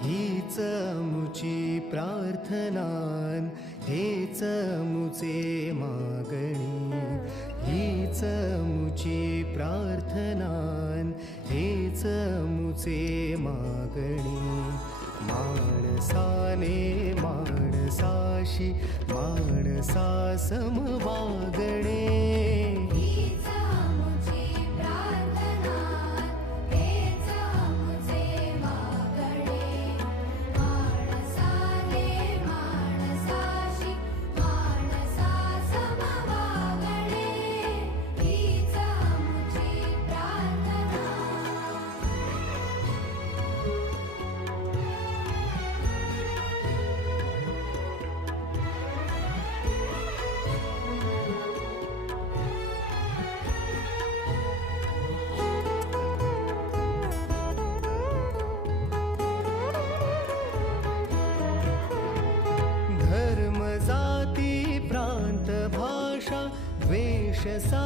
हीच मुची प्रार्थनान, हेच मुचे मागणी. हीच मुची प्रार्थनान, हेच मुचे मागणी. माणसाने माणसाशी माणसा सम वागणे. हीच मुची प्रार्थना, हेच मुचे मागणे. माणसाने माणसाशी माणसा सम वागणे. हीच मुची प्रार्थना. धर्म जाती प्रांत भाषा द्वेष सा